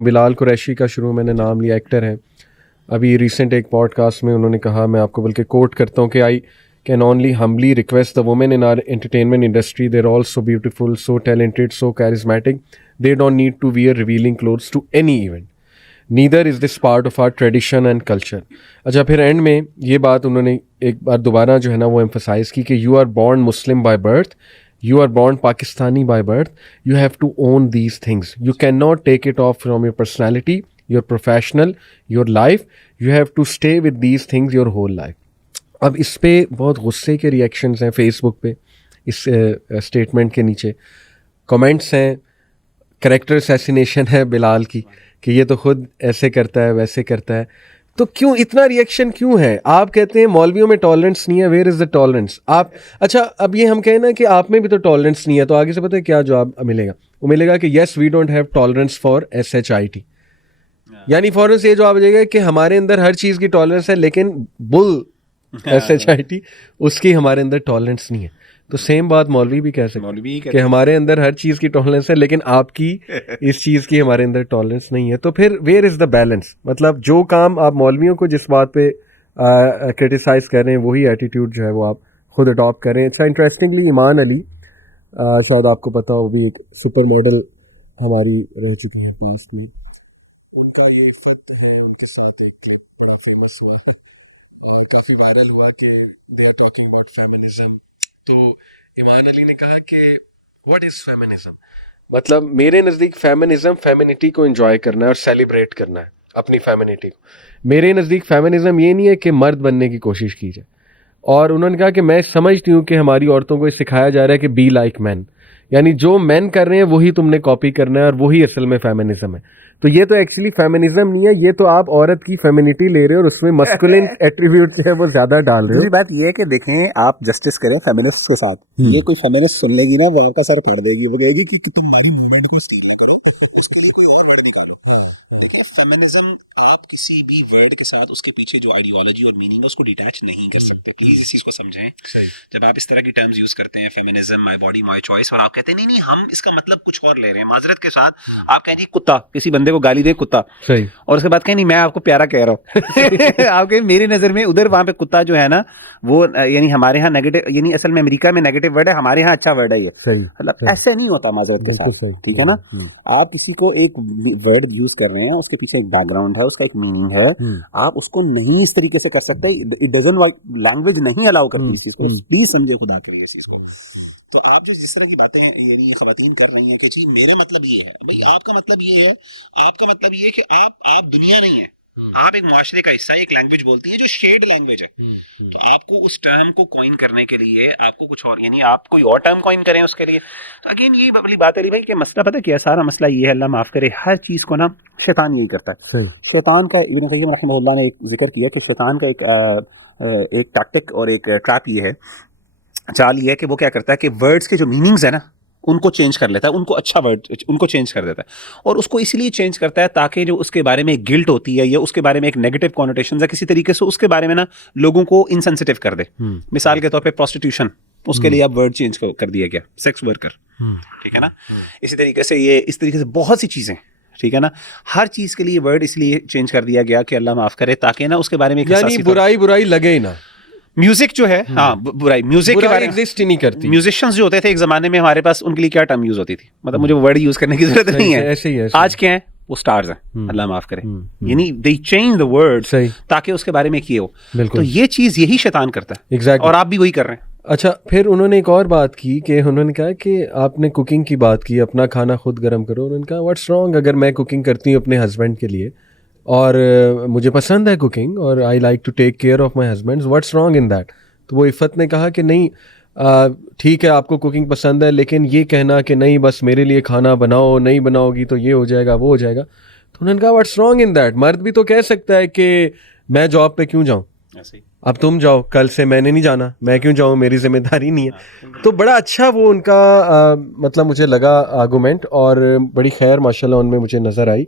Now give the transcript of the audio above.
بلال قریشی کا شروع میں نے نام لیا، ایکٹر ہیں. ابھی ریسنٹ ایک پوڈ کاسٹ میں انہوں نے کہا، میں آپ کو بلکہ کوٹ کرتا ہوں کہ I can only humbly request the women in our entertainment industry, they are all so beautiful, so talented, so charismatic, they don't need to wear revealing clothes to any event, neither is this part of our tradition and culture. اچھا، پھر and میں یہ بات انہوں نے ایک بار دوبارہ جو ہے نا وہ ایمفسائز کی کہ you are born Muslim by birth, you are born Pakistani by birth, you have to own these things, you cannot take it off from your personality, your professional, your life, you have to stay with these things your whole life. اب اس پہ بہت غصے کے reactions ہیں face بک پہ، اس statement کے نیچے comments ہیں، کریکٹر اسیسینیشن ہے بلال کی کہ یہ تو خود ایسے کرتا ہے ویسے کرتا ہے. تو کیوں اتنا ریئیکشن کیوں ہے؟ آپ کہتے ہیں مولویوں میں ٹالرنس نہیں ہے، ویئر از دا ٹالرنس؟ آپ اچھا اب یہ ہم کہیں نا کہ آپ میں بھی تو ٹالرنس نہیں ہے، تو آگے سے پتہ ہے کیا جواب ملے گا؟ وہ ملے گا کہ yes we don't have tolerance for SHIT، یعنی فوراً سے یہ جواب آ جائے گا کہ ہمارے اندر ہر چیز کی ٹالرنس ہے لیکن بل SHIT اس کی ہمارے اندر ٹالرنس نہیں ہے. تو سیم بات مولوی بھی کہہ سکتے کہ ہمارے اندر ہر چیز کی ٹالرنس ہے لیکن آپ کی اس چیز کی ہمارے اندر ٹالرنس نہیں ہے. تو پھر ویئر از دا بیلنس؟ مطلب جو کام آپ مولویوں کو جس بات پہ کرٹیسائز کر رہے ہیں وہی ایٹیٹیوڈ جو ہے وہ آپ خود اڈاپٹ کر رہے ہیں. اچھا، انٹرسٹنگلی ایمان علی، شاید آپ کو پتا ہو، وہ بھی ایک سپر ماڈل ہماری رہ چکی ہیں پاس میں، ان کا یہ فت ہے، ان کے ساتھ ایک کلپ بڑا فیمس ہوا اور کافی وائرل ہوا کہ they are talking about feminism. تو ایمان علی نے کہا کہ واٹ از فیمنزم؟ مطلب میرے نزدیک فیمنزم فیمنٹی کو انجوائے کرنا ہے اور سیلیبریٹ کرنا ہے اپنی فیمنٹی کو. میرے نزدیک فیمنزم یہ نہیں ہے کہ مرد بننے کی کوشش کی جائے. اور انہوں نے کہا کہ میں سمجھتی ہوں کہ ہماری عورتوں کو سکھایا جا رہا ہے کہ بی لائک مین، یعنی جو مین کر رہے ہیں وہی تم نے کاپی کرنا ہے اور وہی اصل میں فیمنزم ہے. تو یہ تو ایکچولی فیمنزم نہیں ہے، یہ تو آپ عورت کی فیمنٹی لے رہے ہو اور اس میں مسکولن ایٹریبیوٹ جو ہے وہ زیادہ ڈال رہے ہو. بات یہ ہے کہ دیکھیں، آپ جسٹس کریں فیمنسٹ کے ساتھ، یہ کوئی فیمنسٹ سن لے گی نا وہ آپ کا سر پھاڑ دے گی، وہ کہے گی کہ تم ہماری موومنٹ کو اسٹیل نہ کرو، اس کے لیے کوئی اور ورڈ نکالو. دیکھیں، فیمنزم آپ کسی بھی ورڈ کے ساتھ اس کے پیچھے جو آئیڈیالوجی اور میننگ ہے اس کو ڈیٹیچ نہیں کر سکتے. پلیز اس چیز کو سمجھیں. جب آپ اس طرح کی ٹرمز یوز کرتے ہیں، feminism, my body my choice, اور آپ کہتے ہیں نہیں نہیں ہم اس کا مطلب کچھ اور لے رہے ہیں، معذرت کے ساتھ آپ کہیں جی کتا، کسی بندے کو گالی دیں کتا، اور اس کے بعد کہیں نہیں میں آپ کو پیارا کہہ رہا ہوں آپ کہیں میری نظر میں ادھر وہاں پہ کتا جو ہے نا وہ یعنی ہمارے ہاں نیگیٹو، یعنی اصل میں امریکہ میں نیگیٹو ورڈ ہے، ہمارے ہاں اچھا ورڈ ہے. یہ مطلب ایسے نہیں ہوتا معذرت کے ساتھ، ٹھیک ہے نا؟ آپ کسی کو ایک ورڈ یوز کر رہے ہیں، اس کے پیچھے ایک بیک گراؤنڈ ہے، اس کا ایک میننگ ہے، آپ اس کو نہیں اس طریقے سے کر سکتے. اٹ ڈزنٹ، لینگویج نہیں الاؤ کرتی اس چیز کو، پلیز سمجھے خدا کے لیے اس چیز کو. تو آپ جو اس طرح کی باتیں یعنی خواتین کر رہی ہیں کہ جی میرا مطلب یہ ہے، بھائی آپ کا مطلب یہ ہے، آپ کا مطلب یہ ہے کہ آپ دنیا نہیں ہے، آپ ایک معاشرے کا حصہ، ایک لینگویج بولتی ہے جو شیڈ لینگویج ہے. تو آپ کو اس ٹرم کو کوئن کرنے کے لیے آپ کو کچھ اور، یعنی آپ کوئی اور ٹرم کوئن کریں اس کے لیے. اگین یہ بڑی بات ہے بھائی کہ مسئلہ پتہ کیا، سارا مسئلہ یہ ہے، اللہ معاف کرے، ہر چیز کو نا شیطان یہی کرتا ہے. شیطان کا ابن قیم رحمہ اللہ نے ایک ذکر کیا کہ شیطان کا ایک ٹیکٹک اور ایک ٹریپ یہ ہے، چال یہ ہے کہ وہ کیا کرتا ہے کہ ورڈز کے جو میننگز ہیں نا ان کو چینج کر لیتا ہے، ان کو اچھا ورڈ ان کو چینج کر دیتا ہے، اور اس کو اس لیے چینج کرتا ہے تاکہ جو اس کے بارے میں ایک گلٹ ہوتی ہے یا اس کے بارے میں ایک نیگیٹو کونوٹیشنز ہے کسی طریقے سے اس کے بارے میں نا لوگوں کو انسینسٹیو کر دے. مثال کے طور پہ پروسٹیٹیوشن، اس کے لیے اب ورڈ چینج کر دیا گیا سیکس ورکر، ٹھیک ہے نا؟ اسی طریقے سے یہ اس طریقے سے بہت سی چیزیں، ٹھیک ہے نا؟ ہر چیز کے لیے ورڈ اس لیے چینج کر دیا گیا کہ اللہ معاف کرے تاکہ نا اس کے بارے میں یعنی برائی لگے نا. میوزک جو ہے، ہاں برائی، میوزک کے بارے میں ایگزسٹ ہی نہیں کرتی. میوزیشینز جو ہوتے تھے ایک زمانے میں ہمارے پاس، ان کے لیے کیا ٹرم یوز ہوتی تھی، مطلب مجھے ورڈ یوز کرنے کی ضرورت نہیں ہے. آج کیا ہے وہ سٹارز ہیں، اللہ معاف کرے، یعنی they change the word تاکہ اس کے بارے میں کیے ہو. تو یہ چیز یہی شیطان کرتا ہے، اور آپ بھی وہی کر رہے ہیں. اچھا، پھر انہوں نے ایک اور بات کی کہ انہوں نے کہا کہ آپ نے کوکنگ کی بات کی، اپنا کھانا خود گرم کرو. انہوں نے کہا واٹس رانگ اگر میں کوکنگ کرتی ہوں اپنے ہسبینڈ کے لیے اور مجھے پسند ہے کوکنگ اور I like to take care of my husband, what's wrong in that? تو وہ عفت نے کہا کہ نہیں، ٹھیک ہے آپ کو کوکنگ پسند ہے لیکن یہ کہنا کہ نہیں بس میرے لیے کھانا بناؤ، نہیں بناؤ گی تو یہ ہو جائے گا وہ ہو جائے گا. تو انہوں نے کہا واٹس رانگ ان دیٹ؟ مرد بھی تو کہہ سکتا ہے کہ میں جاب پہ کیوں جاؤں، اب تم جاؤ، کل سے میں نے نہیں جانا، میں کیوں جاؤں، میری ذمہ داری نہیں ہے. تو بڑا اچھا وہ ان کا مطلب مجھے لگا آرگومنٹ، اور بڑی خیر ماشاء اللہ ان میں مجھے نظر آئی.